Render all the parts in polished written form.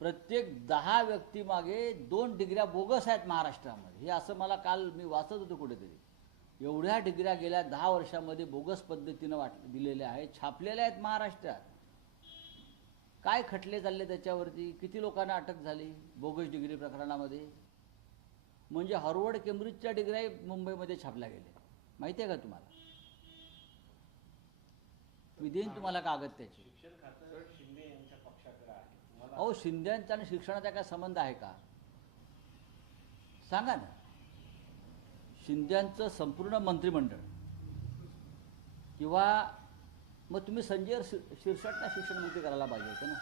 प्रत्येक 10 व्यक्तीमागे 2 डिग्र्या बोगस आहेत महाराष्ट्रामध्ये. हे असं मला काल मी वाचत होतो कुठेतरी. एवढ्या डिग्र्या गेल्या 10 वर्षामध्ये बोगस पद्धतीनं दिलेल्या आहेत, छापलेल्या आहेत महाराष्ट्रात. काय खटले चालले त्याच्यावरती, किती लोकांना अटक झाली बोगस डिग्री प्रकरणामध्ये. म्हणजे हार्वर्ड केम्ब्रिजच्या डिग्र्या मुंबईमध्ये छापल्या गेल्या. माहिती आहे का तुम्हाला? मी देईन तुम्हाला कागद त्याचे. शिक्षण खातं शिंदे यांच्या पक्षाकडे आहे. अहो, शिंदेचा आणि शिक्षणाचा काय संबंध आहे का? सांगा ना. शिंदेचं संपूर्ण मंत्रिमंडळ किंवा मग तुम्ही संजय शिरसाटला शिक्षण मंत्री करायला पाहिजे होतं ना.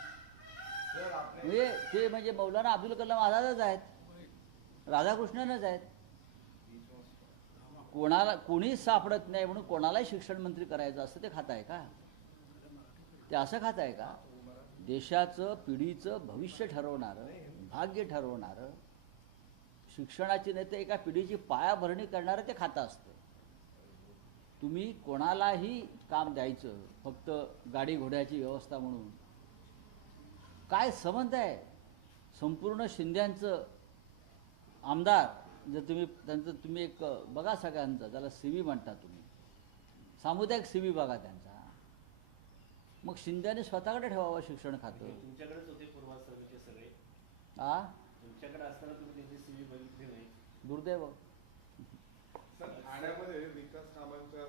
म्हणजे ते म्हणजे मौलाना अब्दुल कलाम आझादच आहेत, राधाकृष्णनच आहेत. कोणाला कोणीच सापडत नाही म्हणून कोणालाही शिक्षण मंत्री करायचं असं ते खातं आहे का? ते असं खातं आहे का? देशाचं पिढीचं भविष्य ठरवणारं, भाग्य ठरवणारं, शिक्षणाची नाही तर एका पिढीची पायाभरणी करणारं ते खातं असतं. तुम्ही कोणालाही काम द्यायचं फक्त गाडी घोड्याची व्यवस्था म्हणून. काय संबंध आहे? संपूर्ण शिंद्यांचं आमदार जर तुम्ही त्यांचं तुम्ही एक बघा सगळ्यांचं, त्याला CV म्हणता तुम्ही, सामुदायिक CV बघा त्यांचा. मग शिंद्याने स्वतःकडे ठेवावं शिक्षण खातं. तुमच्याकडेच होते पूर्वाश्रमीचे सगळे. तुमच्याकडे असताना तुम्ही त्यांची CV बघितली नाही. दुर्दैव. ठाण्यामध्ये विकास कामांच्या